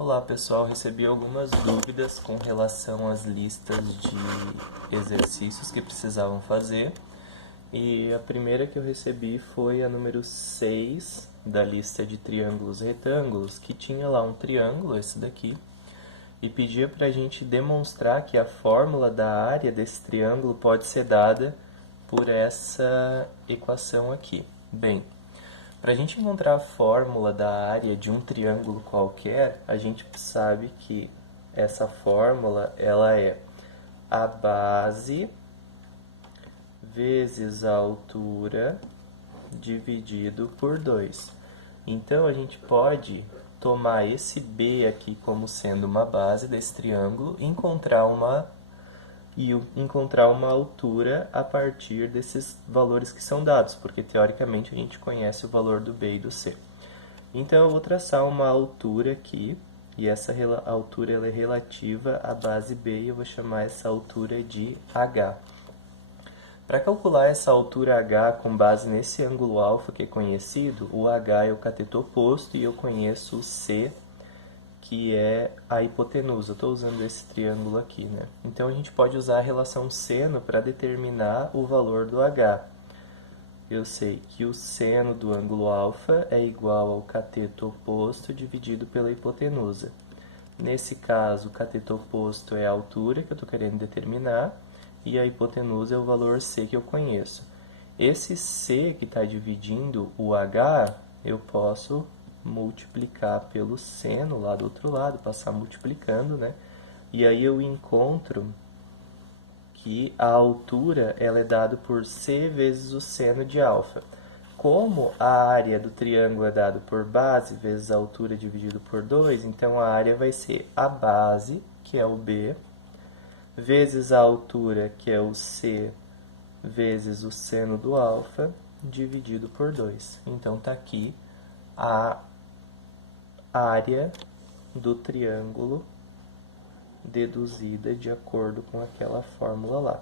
Olá pessoal, recebi algumas dúvidas com relação às listas de exercícios que precisavam fazer. E a primeira que eu recebi foi a número 6 da lista de triângulos e retângulos, que tinha lá um triângulo, esse daqui, e pedia para a gente demonstrar que a fórmula da área desse triângulo pode ser dada por essa equação aqui. Bem, para a gente encontrar a fórmula da área de um triângulo qualquer, a gente sabe que essa fórmula ela é a base vezes a altura dividido por 2. Então, a gente pode tomar esse B aqui como sendo uma base desse triângulo e encontrar uma altura a partir desses valores que são dados, porque teoricamente a gente conhece o valor do B e do C. Então eu vou traçar uma altura aqui, e essa altura ela é relativa à base B, e eu vou chamar essa altura de H. Para calcular essa altura H com base nesse ângulo alfa que é conhecido, o H é o cateto oposto e eu conheço o C, que é a hipotenusa. Eu estou usando esse triângulo aqui, né? Então, a gente pode usar a relação seno para determinar o valor do H. Eu sei que o seno do ângulo alfa é igual ao cateto oposto dividido pela hipotenusa. Nesse caso, o cateto oposto é a altura que eu estou querendo determinar e a hipotenusa é o valor C que eu conheço. Esse C que está dividindo o H, eu posso multiplicar pelo seno lá do outro lado, passar multiplicando, né? E aí eu encontro que a altura ela é dada por C vezes o seno de alfa. Como a área do triângulo é dada por base vezes a altura dividido por 2, então a área vai ser a base, que é o B, vezes a altura, que é o C, vezes o seno do alfa, dividido por 2. Então, está aqui a área do triângulo deduzida de acordo com aquela fórmula lá.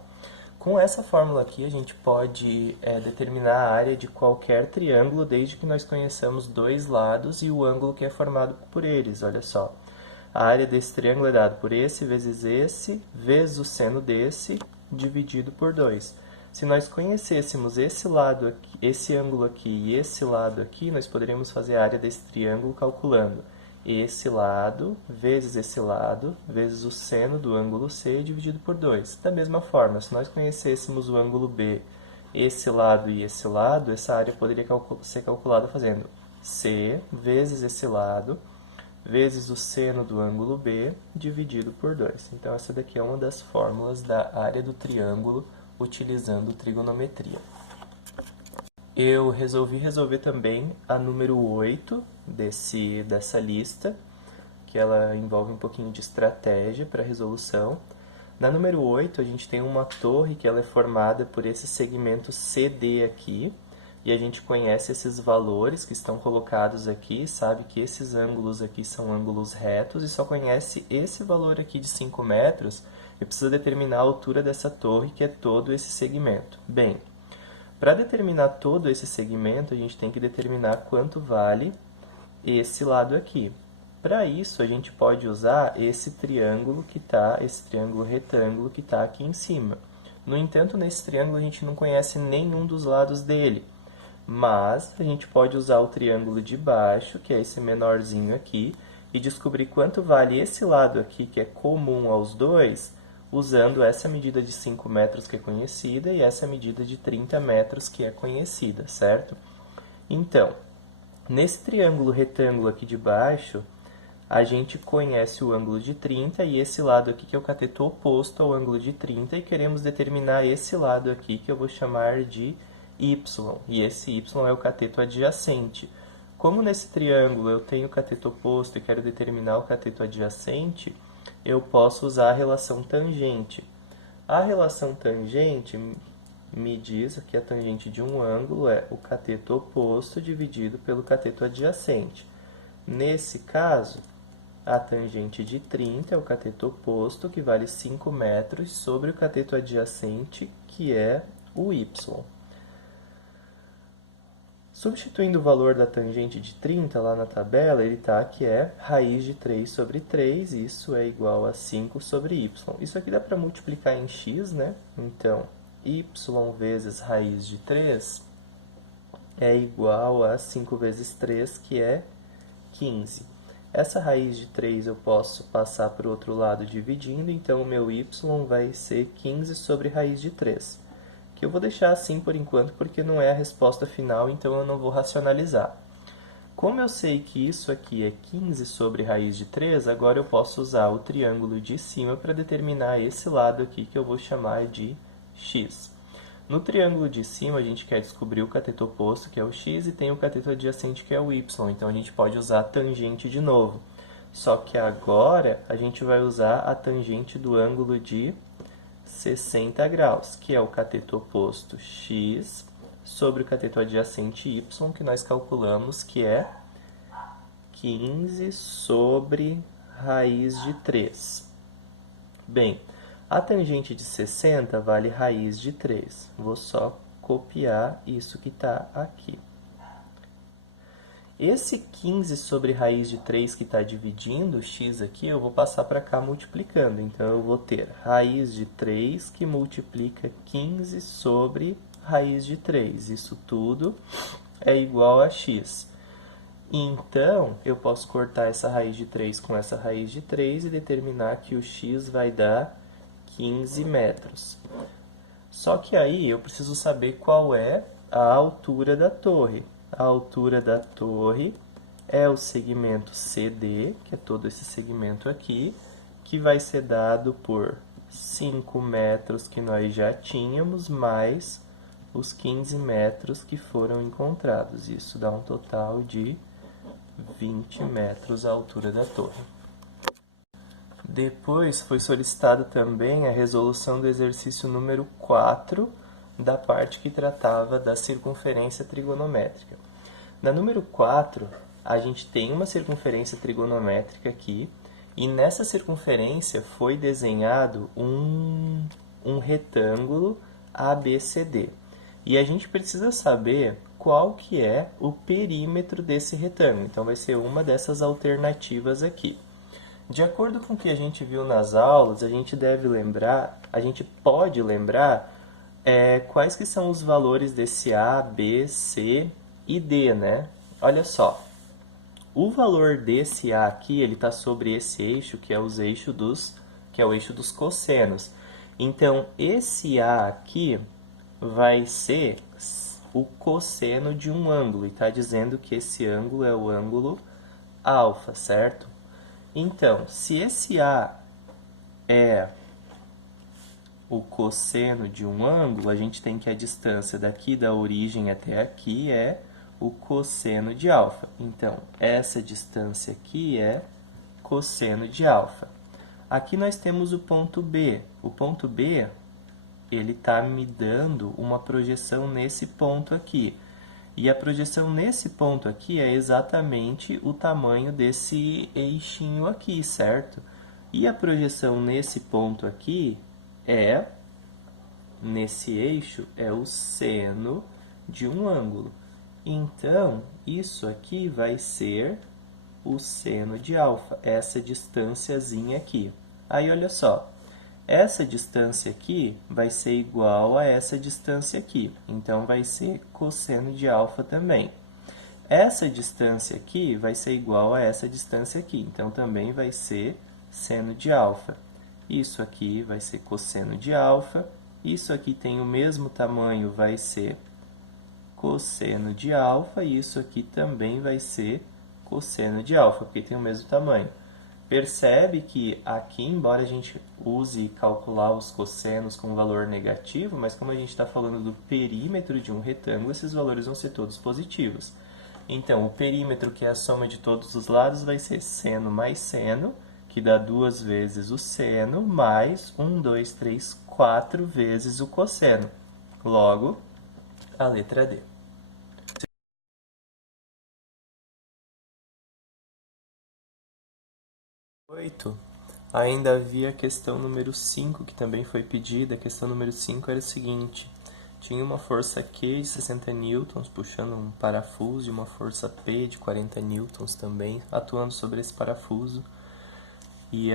Com essa fórmula aqui, a gente pode determinar a área de qualquer triângulo, desde que nós conheçamos dois lados e o ângulo que é formado por eles. Olha só, a área desse triângulo é dada por esse, vezes o seno desse, dividido por 2. Se nós conhecêssemos esse lado aqui, esse ângulo aqui e esse lado aqui, nós poderíamos fazer a área desse triângulo calculando esse lado vezes o seno do ângulo C dividido por 2. Da mesma forma, se nós conhecêssemos o ângulo B, esse lado e esse lado, essa área poderia ser calculada fazendo C vezes esse lado vezes o seno do ângulo B dividido por 2. Então, essa daqui é uma das fórmulas da área do triângulo utilizando trigonometria. Eu resolvi resolver também a número 8 dessa lista, que ela envolve um pouquinho de estratégia para resolução. Na número 8, a gente tem uma torre que ela é formada por esse segmento CD aqui, e a gente conhece esses valores que estão colocados aqui, sabe que esses ângulos aqui são ângulos retos, e só conhece esse valor aqui de 5 metros, e precisa determinar a altura dessa torre, que é todo esse segmento. Bem, para determinar todo esse segmento, a gente tem que determinar quanto vale esse lado aqui. Para isso, a gente pode usar esse triângulo retângulo que está aqui em cima. No entanto, nesse triângulo a gente não conhece nenhum dos lados dele, mas a gente pode usar o triângulo de baixo, que é esse menorzinho aqui, e descobrir quanto vale esse lado aqui, que é comum aos dois, usando essa medida de 5 metros que é conhecida e essa medida de 30 metros que é conhecida, certo? Então, nesse triângulo retângulo aqui de baixo, a gente conhece o ângulo de 30 e esse lado aqui que é o cateto oposto ao ângulo de 30 e queremos determinar esse lado aqui que eu vou chamar de y, e esse y é o cateto adjacente. Como nesse triângulo eu tenho o cateto oposto e quero determinar o cateto adjacente, eu posso usar a relação tangente. A relação tangente me diz que a tangente de um ângulo é o cateto oposto dividido pelo cateto adjacente. Nesse caso, a tangente de 30 é o cateto oposto, que vale 5 metros, sobre o cateto adjacente, que é o y. Substituindo o valor da tangente de 30 lá na tabela, ele está que é raiz de 3 sobre 3, isso é igual a 5 sobre y. Isso aqui dá para multiplicar em x, né? Então, y vezes raiz de 3 é igual a 5 vezes 3, que é 15. Essa raiz de 3 eu posso passar para o outro lado dividindo, então o meu y vai ser 15 sobre raiz de 3. Que eu vou deixar assim por enquanto, porque não é a resposta final, então eu não vou racionalizar. Como eu sei que isso aqui é 15 sobre raiz de 3, agora eu posso usar o triângulo de cima para determinar esse lado aqui, que eu vou chamar de x. No triângulo de cima, a gente quer descobrir o cateto oposto, que é o x, e tem o cateto adjacente, que é o y. Então, a gente pode usar a tangente de novo. Só que agora, a gente vai usar a tangente do ângulo de 60 graus, que é o cateto oposto x sobre o cateto adjacente y, que nós calculamos que é 15 sobre raiz de 3. Bem, a tangente de 60 vale raiz de 3. Vou só copiar isso que está aqui. Esse 15 sobre raiz de 3 que está dividindo o x aqui, eu vou passar para cá multiplicando. Então, eu vou ter raiz de 3 que multiplica 15 sobre raiz de 3. Isso tudo é igual a x. Então, eu posso cortar essa raiz de 3 com essa raiz de 3 e determinar que o x vai dar 15 metros. Só que aí eu preciso saber qual é a altura da torre. A altura da torre é o segmento CD, que é todo esse segmento aqui, que vai ser dado por 5 metros que nós já tínhamos, mais os 15 metros que foram encontrados. Isso dá um total de 20 metros a altura da torre. Depois foi solicitado também a resolução do exercício número 4, da parte que tratava da circunferência trigonométrica. Na número 4, a gente tem uma circunferência trigonométrica aqui, e nessa circunferência foi desenhado um retângulo ABCD. E a gente precisa saber qual que é o perímetro desse retângulo. Então, vai ser uma dessas alternativas aqui. De acordo com o que a gente viu nas aulas, a gente pode lembrar quais que são os valores desse A, B, C e D, né? Olha só, o valor desse A aqui, ele está sobre esse eixo, que é o eixo dos cossenos. Então, esse A aqui vai ser o cosseno de um ângulo, e está dizendo que esse ângulo é o ângulo alfa, certo? Então, se esse A é o cosseno de um ângulo, a gente tem que a distância daqui da origem até aqui é o cosseno de alfa. Então, essa distância aqui é cosseno de alfa. Aqui nós temos o ponto B. O ponto B, ele está me dando uma projeção nesse ponto aqui. E a projeção nesse ponto aqui é exatamente o tamanho desse eixinho aqui, certo? E a projeção nesse ponto aqui nesse eixo, é o seno de um ângulo. Então, isso aqui vai ser o seno de alfa, essa distânciazinha aqui. Aí, olha só, essa distância aqui vai ser igual a essa distância aqui. Então, vai ser cosseno de alfa também. Essa distância aqui vai ser igual a essa distância aqui. Então, também vai ser seno de alfa. Isso aqui vai ser cosseno de alfa. Isso aqui tem o mesmo tamanho, vai ser cosseno de alfa. E isso aqui também vai ser cosseno de alfa, porque tem o mesmo tamanho. Percebe que aqui, embora a gente use calcular os cossenos com valor negativo, mas como a gente está falando do perímetro de um retângulo, esses valores vão ser todos positivos. Então, o perímetro, que é a soma de todos os lados, vai ser seno mais seno, que dá 2 vezes o seno, mais 1, 2, 3, 4 vezes o cosseno. Logo, a letra D. Ainda havia a questão número 5, que também foi pedida. A questão número 5 era o seguinte: tinha uma força Q de 60 newtons puxando um parafuso e uma força P de 40 newtons também atuando sobre esse parafuso. E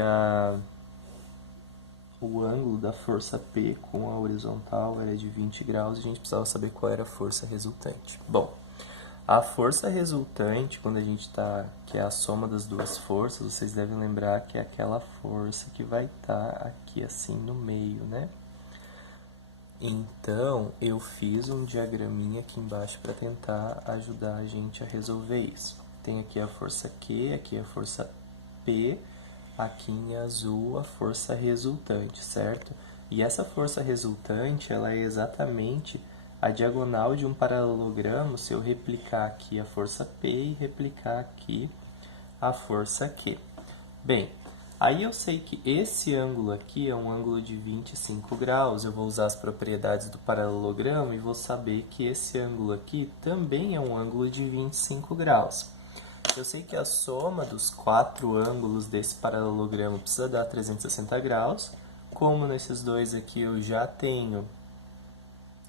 o ângulo da força P com a horizontal era de 20 graus e a gente precisava saber qual era a força resultante. Bom, a força resultante, quando a gente está, que é a soma das duas forças, vocês devem lembrar que é aquela força que vai estar aqui assim no meio, né? Então, eu fiz um diagraminha aqui embaixo para tentar ajudar a gente a resolver isso. Tem aqui a força Q, aqui a força P, aqui em azul a força resultante, certo? E essa força resultante, ela é exatamente a diagonal de um paralelogramo se eu replicar aqui a força P e replicar aqui a força Q. Bem, aí eu sei que esse ângulo aqui é um ângulo de 25 graus, eu vou usar as propriedades do paralelogramo e vou saber que esse ângulo aqui também é um ângulo de 25 graus. Eu sei que a soma dos 4 ângulos desse paralelogramo precisa dar 360 graus. Como nesses dois aqui eu já tenho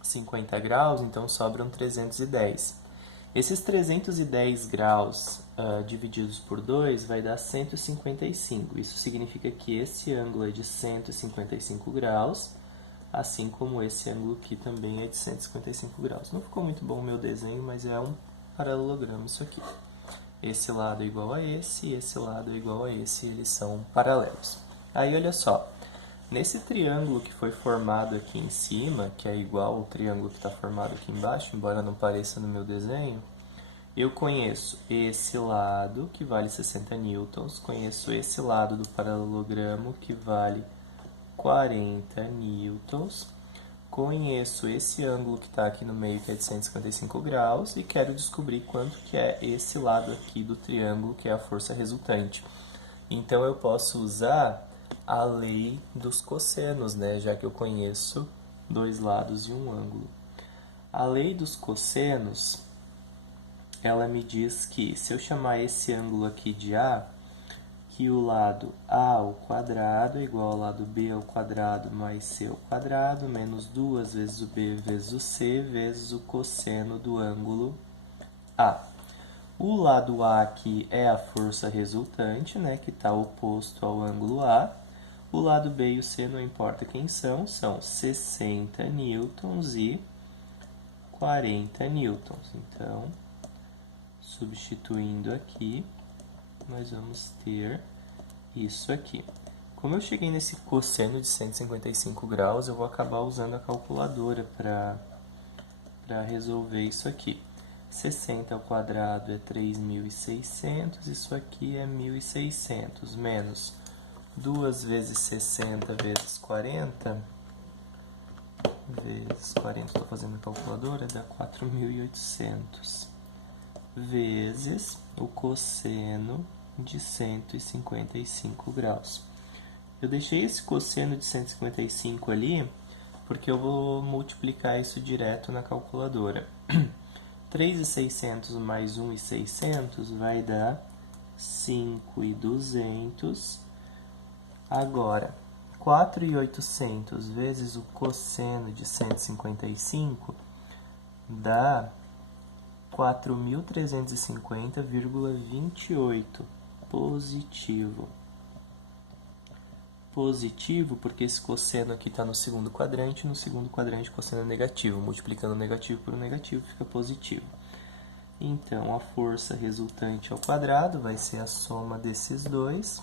50 graus, então sobram 310. Esses 310 graus divididos por 2 vai dar 155. Isso significa que esse ângulo é de 155 graus, assim como esse ângulo aqui também é de 155 graus. Não ficou muito bom o meu desenho, mas é um paralelogramo isso aqui. Esse lado é igual a esse, e esse lado é igual a esse, e eles são paralelos. Aí, olha só, nesse triângulo que foi formado aqui em cima, que é igual ao triângulo que está formado aqui embaixo, embora não pareça no meu desenho, eu conheço esse lado, que vale 60 newtons, conheço esse lado do paralelogramo, que vale 40 newtons, conheço esse ângulo que está aqui no meio, que é de 155 graus, e quero descobrir quanto que é esse lado aqui do triângulo, que é a força resultante. Então, eu posso usar a lei dos cossenos, né? Já que eu conheço dois lados e um ângulo. A lei dos cossenos, ela me diz que se eu chamar esse ângulo aqui de A, que o lado A ao quadrado é igual ao lado B ao quadrado mais C ao quadrado, menos 2 vezes o B vezes o C, vezes o cosseno do ângulo A. O lado A aqui é a força resultante, né, que está oposto ao ângulo A. O lado B e o C, não importa quem são 60 newtons e 40 newtons. Então, substituindo aqui, nós vamos ter isso aqui. Como eu cheguei nesse cosseno de 155 graus, eu vou acabar usando a calculadora para resolver isso aqui. 60 ao quadrado é 3.600, isso aqui é 1.600, menos 2 vezes 60 vezes 40, vezes 40, estou fazendo a calculadora, dá 4.800, vezes o cosseno de 155 graus. Eu deixei esse cosseno de 155 ali, porque eu vou multiplicar isso direto na calculadora. 3.600 mais 1.600 vai dar 5.200. Agora, 4.800 vezes o cosseno de 155 dá 4.350,28 positivo. Positivo porque esse cosseno aqui está no segundo quadrante, no segundo quadrante o cosseno é negativo. Multiplicando o negativo por negativo fica positivo. Então, a força resultante ao quadrado vai ser a soma desses dois.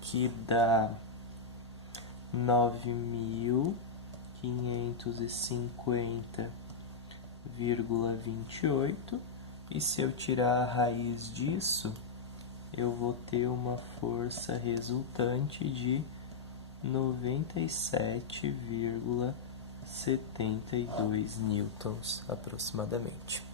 Que dá 9.550,28. E se eu tirar a raiz disso, eu vou ter uma força resultante de 97,72 newtons aproximadamente.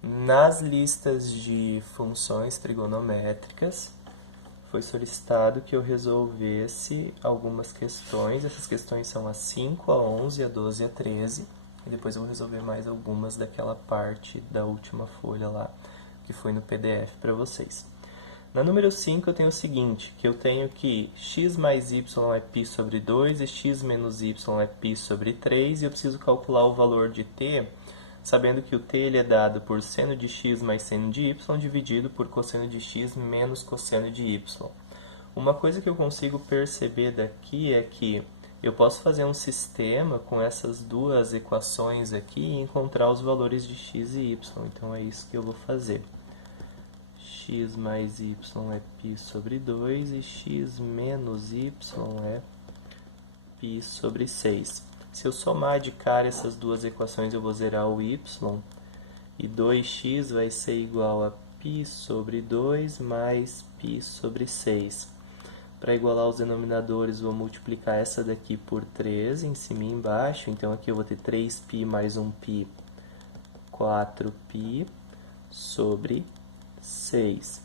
Nas listas de funções trigonométricas, foi solicitado que eu resolvesse algumas questões. Essas questões são a 5, a 11, a 12 e a 13. E depois eu vou resolver mais algumas daquela parte da última folha lá. que foi no PDF para vocês. Na número 5 eu tenho o seguinte, que eu tenho que x mais y é π sobre 2 e x menos y é π sobre 3, e eu preciso calcular o valor de t, sabendo que o t ele é dado por seno de x mais seno de y dividido por cosseno de x menos cosseno de y. Uma coisa que eu consigo perceber daqui é que eu posso fazer um sistema com essas duas equações aqui e encontrar os valores de x e y. Então é isso que eu vou fazer. X mais y é π sobre 2 e x menos y é π sobre 6. Se eu somar de cara essas duas equações, eu vou zerar o y, e 2x vai ser igual a π sobre 2 mais π sobre 6. Para igualar os denominadores, vou multiplicar essa daqui por 3, em cima e embaixo. Então, aqui eu vou ter 3π mais 1π, 4π sobre 6.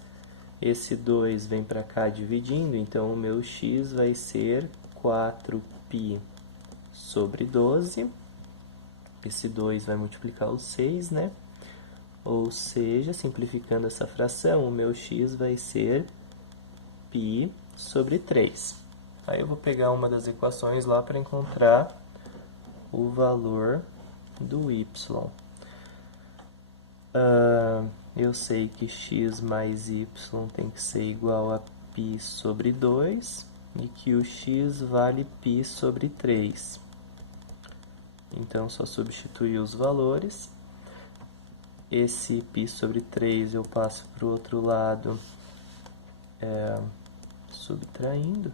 Esse 2 vem para cá dividindo, então o meu x vai ser 4π sobre 12. Esse 2 vai multiplicar o 6, né? Ou seja, simplificando essa fração, o meu x vai ser π sobre 3. Aí eu vou pegar uma das equações lá para encontrar o valor do y. Eu sei que x mais y tem que ser igual a π sobre 2 e que o x vale π sobre 3. Então, só substituir os valores. Esse π sobre 3 eu passo para o outro lado subtraindo.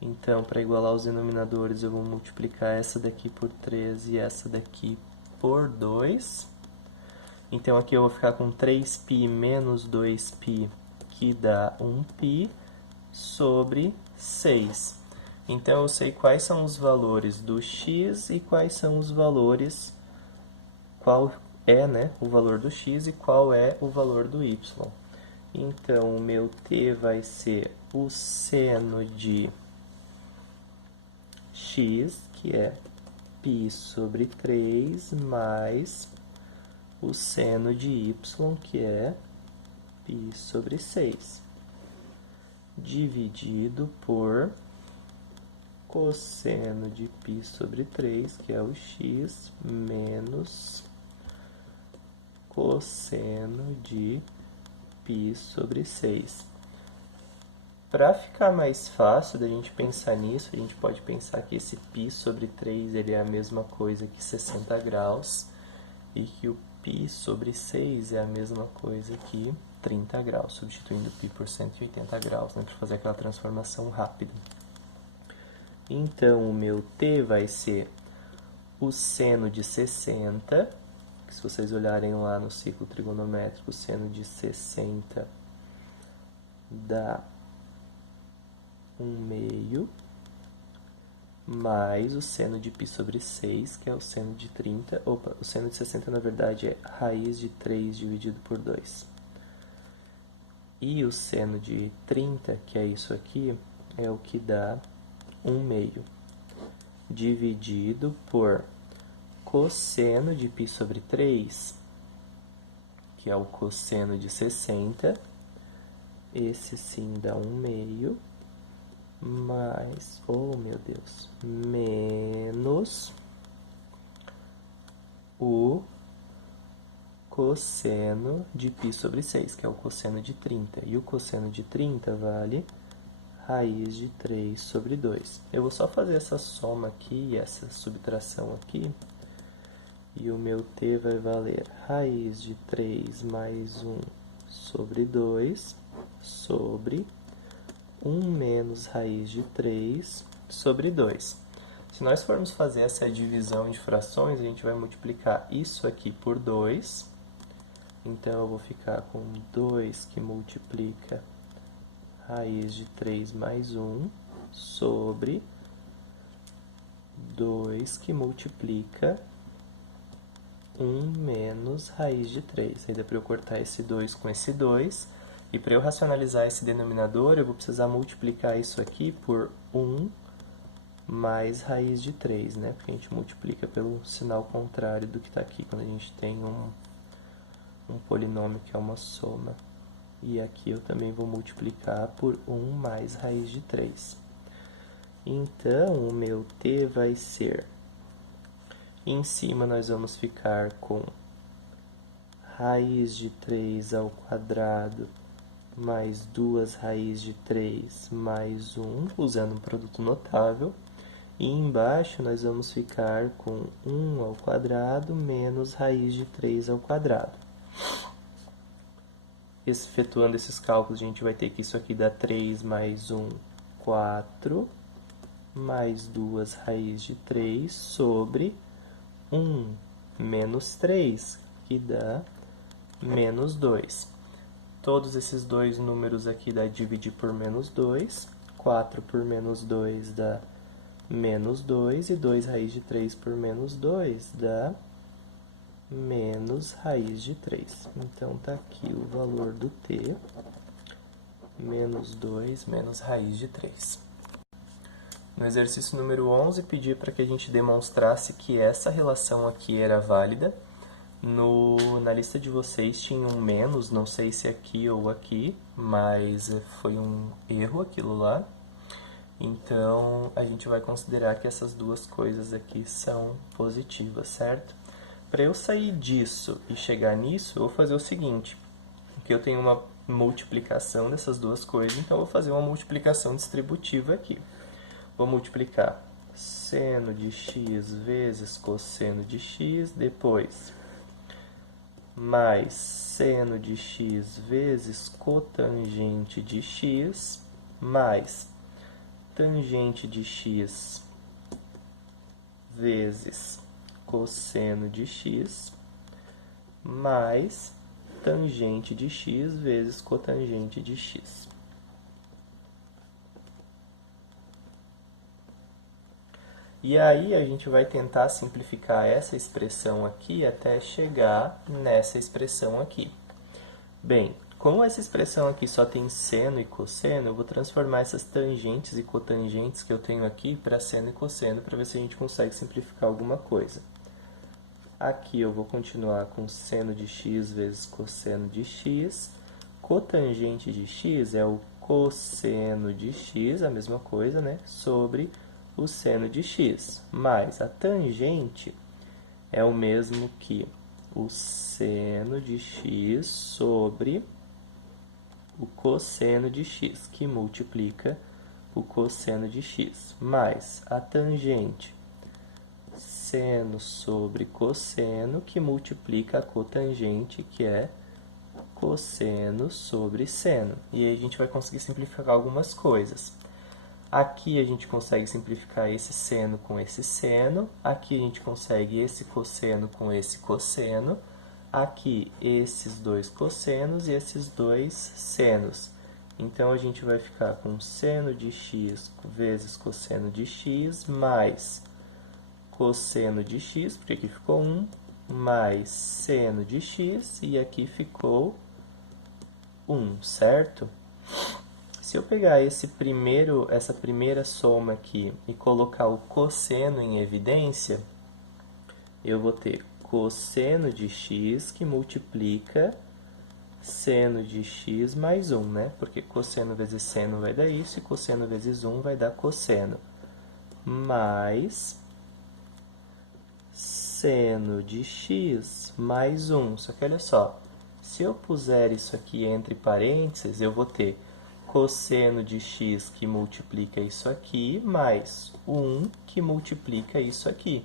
Então, para igualar os denominadores, eu vou multiplicar essa daqui por 3 e essa daqui por 2. Então, aqui eu vou ficar com 3π menos 2π, que dá 1π, sobre 6. Então, eu sei quais são os valores do x e quais são os valores, qual é, né, o valor do x e qual é o valor do y. Então, o meu t vai ser o seno de x, que é π sobre 3, mais o seno de y, que é π sobre 6, dividido por cosseno de π sobre 3, que é o x, menos cosseno de π sobre 6. Para ficar mais fácil da gente pensar nisso, a gente pode pensar que esse π sobre 3 ele é a mesma coisa que 60 graus e que o π sobre 6 é a mesma coisa que 30 graus, substituindo π por 180 graus, né, para fazer aquela transformação rápida. Então, o meu t vai ser o seno de 60, que se vocês olharem lá no ciclo trigonométrico, o seno de 60 dá 1/2, mais o seno de π sobre 6, que é o seno de 30. Opa, o seno de 60, na verdade, é raiz de 3 dividido por 2. E o seno de 30, que é isso aqui, é o que dá 1/2, dividido por cosseno de π sobre 3, que é o cosseno de 60. Esse sim dá 1/2. Mais, oh meu Deus, menos o cosseno de π sobre 6, que é o cosseno de 30. E o cosseno de 30 vale raiz de 3 sobre 2. Eu vou só fazer essa soma aqui e essa subtração aqui. E o meu t vai valer raiz de 3 mais 1 sobre 2 sobre 1 menos raiz de 3 sobre 2. Se nós formos fazer essa divisão de frações, a gente vai multiplicar isso aqui por 2. Então, eu vou ficar com 2 que multiplica raiz de 3 mais 1 sobre 2 que multiplica 1 menos raiz de 3. Aí dá para eu cortar esse 2 com esse 2. E para eu racionalizar esse denominador, eu vou precisar multiplicar isso aqui por 1 mais raiz de 3, né? Porque a gente multiplica pelo sinal contrário do que está aqui, quando a gente tem um polinômio que é uma soma. E aqui eu também vou multiplicar por 1 mais raiz de 3. Então, o meu t vai ser... Em cima nós vamos ficar com raiz de 3 ao quadrado mais 2 raiz de 3 mais 1, usando um produto notável. E embaixo nós vamos ficar com 1 ao quadrado menos raiz de 3 ao quadrado. Efetuando esses cálculos, a gente vai ter que isso aqui dá 3 mais 1, 4, mais 2 raiz de 3 sobre 1 menos 3, que dá menos 2. Todos esses dois números aqui dá dividir por menos 2. 4 por menos 2 dá menos 2. E 2 raiz de 3 por menos 2 dá menos raiz de 3. Então, tá aqui o valor do t, menos 2 menos raiz de 3. No exercício número 11, pedi para que a gente demonstrasse que essa relação aqui era válida. Na lista de vocês tinha um menos, não sei se aqui ou aqui, mas foi um erro aquilo lá. Então, a gente vai considerar que essas duas coisas aqui são positivas, certo? Para eu sair disso e chegar nisso, eu vou fazer o seguinte, que eu tenho uma multiplicação dessas duas coisas, então eu vou fazer uma multiplicação distributiva aqui. Vou multiplicar seno de x vezes cosseno de x, depois mais seno de x vezes cotangente de x, mais tangente de x vezes cosseno de x, mais tangente de x vezes cotangente de x. E aí a gente vai tentar simplificar essa expressão aqui até chegar nessa expressão aqui. Bem, como essa expressão aqui só tem seno e cosseno, eu vou transformar essas tangentes e cotangentes que eu tenho aqui para seno e cosseno, para ver se a gente consegue simplificar alguma coisa. Aqui eu vou continuar com seno de x vezes cosseno de x. Cotangente de x é o cosseno de x, a mesma coisa, né? Sobre o seno de x. Mais a tangente é o mesmo que o seno de x sobre o cosseno de x, que multiplica o cosseno de x. Mais a tangente, seno sobre cosseno, que multiplica a cotangente, que é cosseno sobre seno. E aí a gente vai conseguir simplificar algumas coisas. Aqui a gente consegue simplificar esse seno com esse seno. Aqui a gente consegue esse cosseno com esse cosseno. Aqui esses dois cossenos e esses dois senos. Então, a gente vai ficar com seno de x vezes cosseno de x, mais cosseno de x, porque aqui ficou 1, mais seno de x, e aqui ficou 1, certo? Se eu pegar essa primeira soma aqui e colocar o cosseno em evidência, eu vou ter cosseno de x que multiplica seno de x mais 1, né? Porque cosseno vezes seno vai dar isso, e cosseno vezes 1 vai dar cosseno. Mais seno de x mais 1. Só que olha só, se eu puser isso aqui entre parênteses, eu vou ter cosseno de x que multiplica isso aqui, mais 1 que multiplica isso aqui.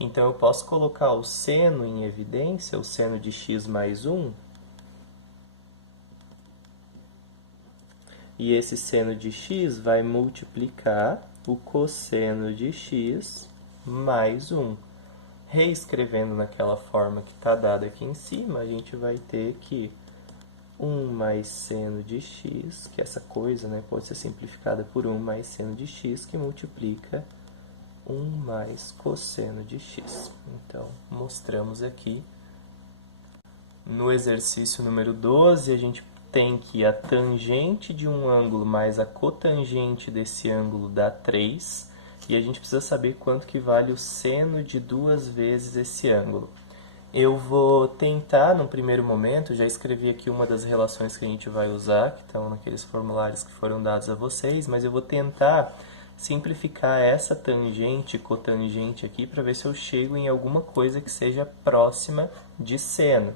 Então, eu posso colocar o seno em evidência, o seno de x mais 1, e esse seno de x vai multiplicar o cosseno de x mais 1. Reescrevendo naquela forma que está dada aqui em cima, a gente vai ter que 1 mais seno de x, que essa coisa, né, pode ser simplificada por 1 mais seno de x, que multiplica 1 mais cosseno de x. Então, mostramos aqui. No exercício número 12, a gente tem que a tangente de um ângulo mais a cotangente desse ângulo dá 3, e a gente precisa saber quanto que vale o seno de 2 vezes esse ângulo. Eu vou tentar, no primeiro momento, já escrevi aqui uma das relações que a gente vai usar, que estão naqueles formulários que foram dados a vocês, mas eu vou tentar simplificar essa tangente e cotangente aqui para ver se eu chego em alguma coisa que seja próxima de seno.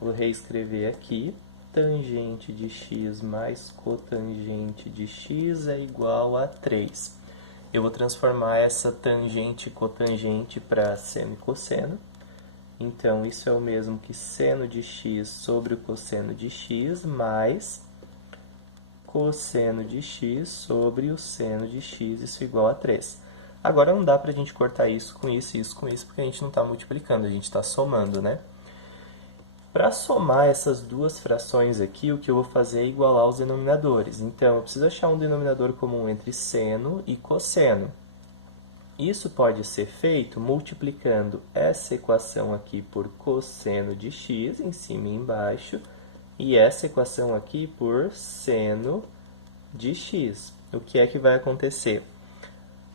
Vou reescrever aqui, tangente de x mais cotangente de x é igual a 3. Eu vou transformar essa tangente e cotangente para seno e cosseno. Então, isso é o mesmo que seno de x sobre o cosseno de x mais cosseno de x sobre o seno de x, isso é igual a 3. Agora, não dá para a gente cortar isso com isso e isso com isso, porque a gente não está multiplicando, a gente está somando, né? Para somar essas duas frações aqui, o que eu vou fazer é igualar os denominadores. Então, eu preciso achar um denominador comum entre seno e cosseno. Isso pode ser feito multiplicando essa equação aqui por cosseno de x, em cima e embaixo, e essa equação aqui por seno de x. O que é que vai acontecer?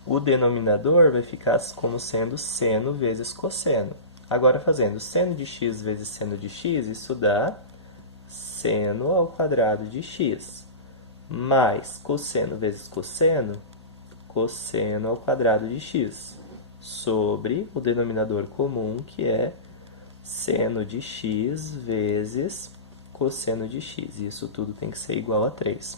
O denominador vai ficar como sendo seno vezes cosseno. Agora, fazendo seno de x vezes seno de x, isso dá seno ao quadrado de x, mais cosseno vezes cosseno, cosseno ao quadrado de x, sobre o denominador comum, que é seno de x vezes cosseno de x. Isso tudo tem que ser igual a 3.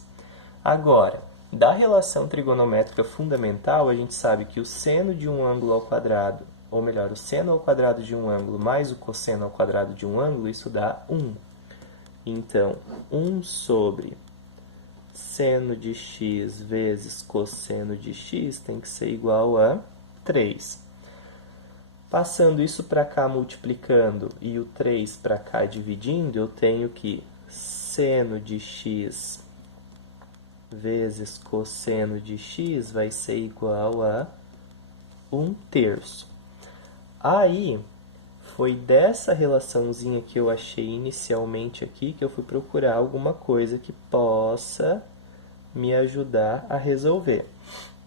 Agora, da relação trigonométrica fundamental, a gente sabe que o seno de um ângulo ao quadrado, ou melhor, o seno ao quadrado de um ângulo mais o cosseno ao quadrado de um ângulo, isso dá 1. Então, 1 sobre seno de x vezes cosseno de x tem que ser igual a 3. Passando isso para cá multiplicando e o 3 para cá dividindo, eu tenho que seno de x vezes cosseno de x vai ser igual a 1/3. Aí, foi dessa relaçãozinha que eu achei inicialmente aqui que eu fui procurar alguma coisa que possa me ajudar a resolver.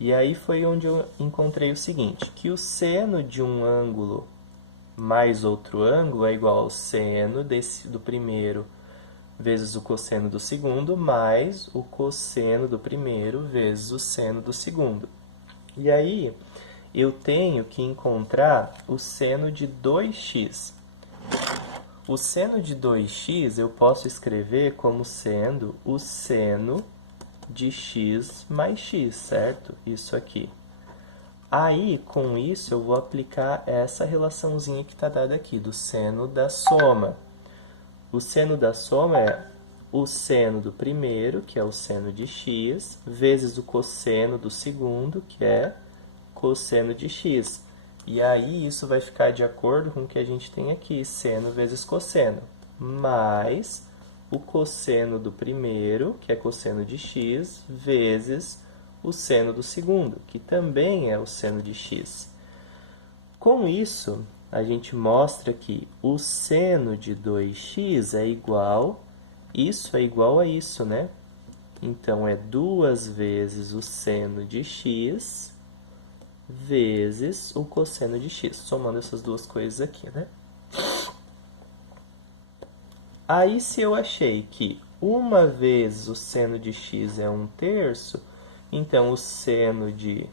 E aí foi onde eu encontrei o seguinte, que o seno de um ângulo mais outro ângulo é igual ao seno do primeiro vezes o cosseno do segundo, mais o cosseno do primeiro vezes o seno do segundo. E aí, eu tenho que encontrar o seno de 2x. O seno de 2x eu posso escrever como sendo o seno de x mais x, certo? Isso aqui. Aí, com isso, eu vou aplicar essa relaçãozinha que está dada aqui, do seno da soma. O seno da soma é o seno do primeiro, que é o seno de x, vezes o cosseno do segundo, que é cosseno de x. E aí, isso vai ficar de acordo com o que a gente tem aqui, seno vezes cosseno, mais o cosseno do primeiro, que é cosseno de x, vezes o seno do segundo, que também é o seno de x. Com isso, a gente mostra que o seno de 2x é igual, isso é igual a isso, né? Então, é 2 vezes o seno de x vezes o cosseno de x, somando essas duas coisas aqui, né? Aí, se eu achei que 1 vezes o seno de x é 1/3, então o seno de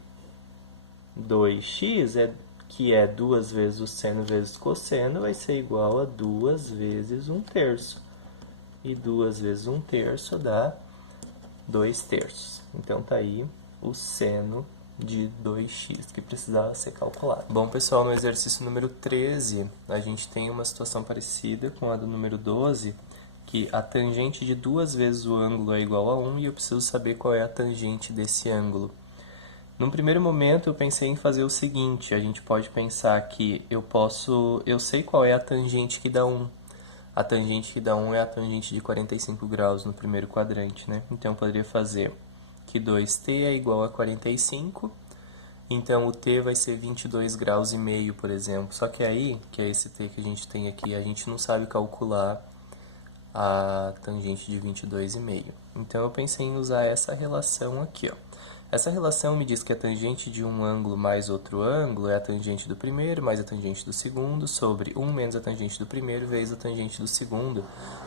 2x, que é 2 vezes o seno vezes o cosseno, vai ser igual a 2 vezes 1/3. E 2 vezes 1/3 dá 2/3. Então, tá aí o seno de 2x, que precisava ser calculado. Bom, pessoal, no exercício número 13, a gente tem uma situação parecida com a do número 12, que a tangente de 2 vezes o ângulo é igual a 1 e eu preciso saber qual é a tangente desse ângulo. Num primeiro momento, eu pensei em fazer o seguinte, a gente pode pensar que eu sei qual é a tangente que dá 1. A tangente que dá 1 é a tangente de 45 graus no primeiro quadrante, né? Então, eu poderia fazer que 2t é igual a 45, então o t vai ser 22 graus e meio, por exemplo. Só que aí, que é esse t que a gente tem aqui, a gente não sabe calcular a tangente de 22,5. Então, eu pensei em usar essa relação aqui, ó. Essa relação me diz que a tangente de um ângulo mais outro ângulo é a tangente do primeiro mais a tangente do segundo sobre 1 menos a tangente do primeiro vezes a tangente do segundo.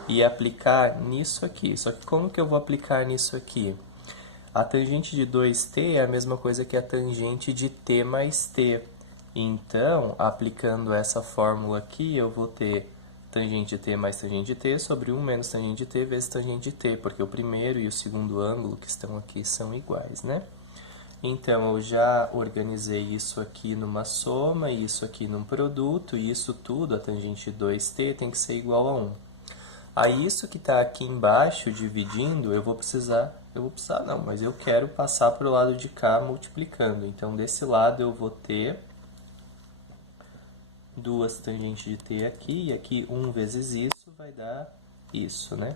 E aplicar nisso aqui. Só que como que eu vou aplicar nisso aqui? A tangente de 2t é a mesma coisa que a tangente de t mais t. Então, aplicando essa fórmula aqui, eu vou ter tangente de t mais tangente de t sobre 1 menos tangente de t vezes tangente de t, porque o primeiro e o segundo ângulo que estão aqui são iguais, né? Então, eu já organizei isso aqui numa soma, isso aqui num produto, e isso tudo, a tangente de 2t, tem que ser igual a 1. Aí, isso que está aqui embaixo, dividindo, eu vou precisar não, mas eu quero passar para o lado de cá multiplicando. Então, desse lado eu vou ter duas tangentes de t aqui, e aqui 1 vezes isso vai dar isso, né?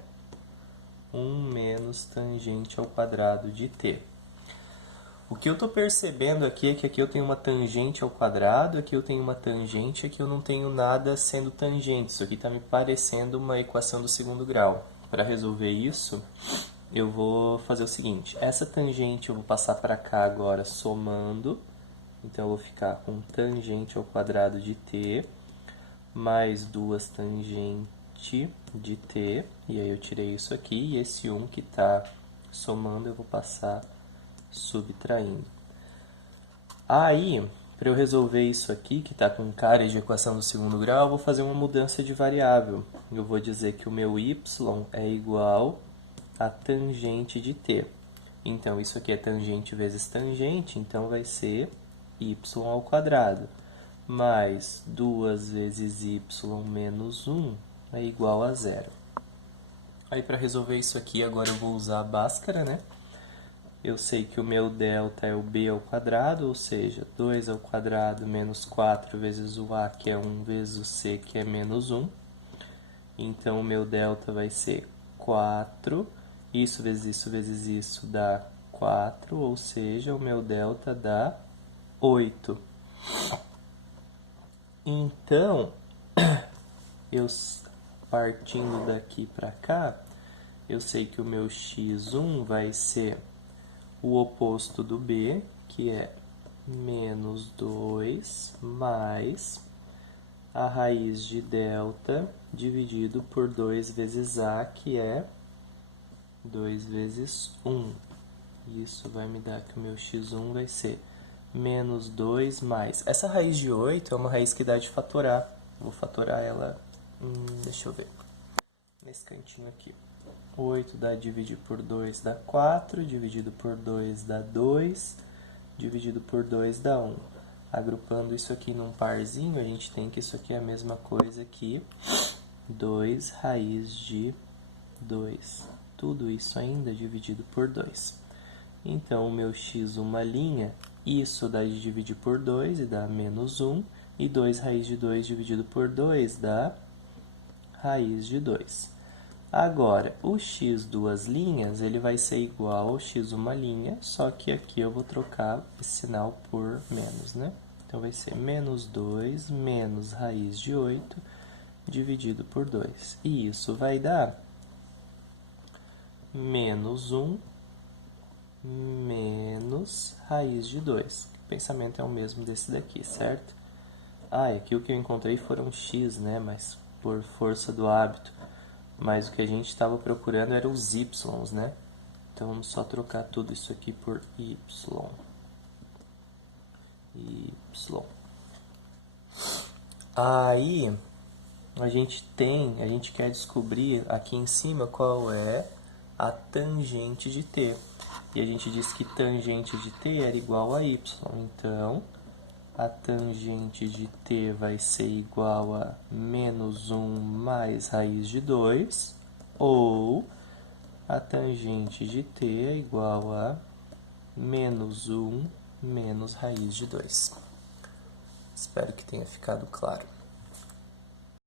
1 menos tangente ao quadrado de t. O que eu estou percebendo aqui é que aqui eu tenho uma tangente ao quadrado, aqui eu tenho uma tangente, aqui eu não tenho nada sendo tangente. Isso aqui está me parecendo uma equação do segundo grau. Para resolver isso, eu vou fazer o seguinte. Essa tangente eu vou passar para cá agora somando. Então, eu vou ficar com tangente ao quadrado de t mais duas tangente de t. E aí eu tirei isso aqui. E esse 1 que está somando eu vou passar subtraindo. Aí, para eu resolver isso aqui, que está com cara de equação do segundo grau, eu vou fazer uma mudança de variável. Eu vou dizer que o meu y é igual a tangente de t. Então, isso aqui é tangente vezes tangente, então vai ser y ao quadrado. Mais 2 vezes y menos 1 é igual a 0. Aí, para resolver isso aqui, agora eu vou usar a Bhaskara, né? Eu sei que o meu delta é o b ao quadrado, ou seja, 2 ao quadrado menos 4 vezes o a, que é 1, vezes o c, que é menos 1. Então, o meu delta vai ser 4. Isso vezes isso dá 4, ou seja, o meu delta dá 8. Então, eu partindo daqui para cá, eu sei que o meu x1 vai ser o oposto do b, que é menos 2, mais a raiz de delta dividido por 2 vezes a, que é 2 vezes 1. Isso vai me dar que o meu x1 vai ser menos 2 mais... Essa raiz de 8 é uma raiz que dá de fatorar. Vou fatorar ela, deixa eu ver, nesse cantinho aqui. 8 dá dividir por 2 dá 4, dividido por 2 dá 2, dividido por 2 dá 1. Agrupando isso aqui num parzinho, a gente tem que isso aqui é a mesma coisa que 2 raiz de 2. Tudo isso ainda dividido por 2. Então, o meu x, uma linha, isso dá de dividir por 2 e dá menos 1. E 2 raiz de 2 dividido por 2 dá raiz de 2. Agora, o x duas linhas, ele vai ser igual ao x uma linha, só que aqui eu vou trocar esse sinal por menos, né? Então, vai ser menos 2 menos raiz de 8 dividido por 2. E isso vai dar menos 1 menos raiz de 2. O pensamento é o mesmo desse daqui, certo? Ah, e aqui o que eu encontrei foram x, né? Mas por força do hábito. Mas o que a gente estava procurando eram os y's, né? Então, vamos só trocar tudo isso aqui por y. Aí, a gente quer descobrir aqui em cima qual é a tangente de t. E a gente disse que tangente de t era igual a y. Então, a tangente de t vai ser igual a menos 1 mais raiz de 2, ou a tangente de t é igual a menos 1 menos raiz de 2. Espero que tenha ficado claro.